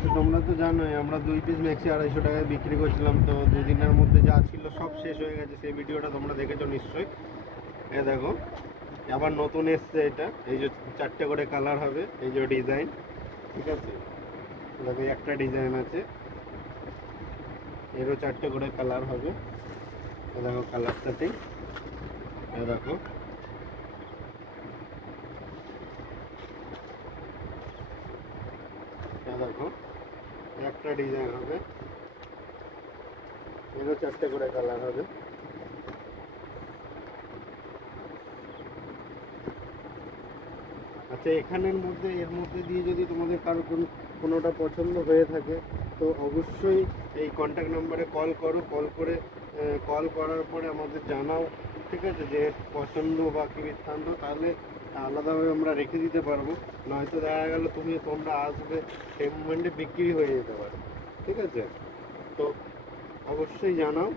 তো তোমরা তো জানোই আমরা 2 পিস ম্যাক্সি 250 টাকায় বিক্রি করছিলাম, তো দুদিনের মধ্যে যা ছিল সব শেষ হয়ে গেছে। সেই ভিডিওটা তোমরা দেখেছো নিশ্চয়ই। এ দেখো আবার নতুন এসছে এটা, এই যে 4টে করে কালার হবে, এই যে ডিজাইন, ঠিক আছে। দেখো একটা ডিজাইন আছে, এরও 4টে করে কালার হবে। দেখো কালার সেটিং, দেখো দেখো একটা ডিজাইন হবে, এরও 4টে করে কালার হবে। আচ্ছা, এখানের মধ্যে এর মধ্যে দিয়ে যদি তোমাদের কারো কোনোটা পছন্দ হয়ে থাকে তো অবশ্যই এই কন্ট্যাক্ট নাম্বারে কল করো। কল করার পরে আমাদের জানাও, ঠিক আছে, যে পছন্দ বা কী বৃত্তান্ত, তাহলে আলাদাভাবে আমরা রেখে দিতে পারবো। নয়তো দেখা গেল তোমরা আসবে, সেই মুমেন্টে বিক্রি হয়ে যেতে পারে, ঠিক আছে। তো অবশ্যই জানাও।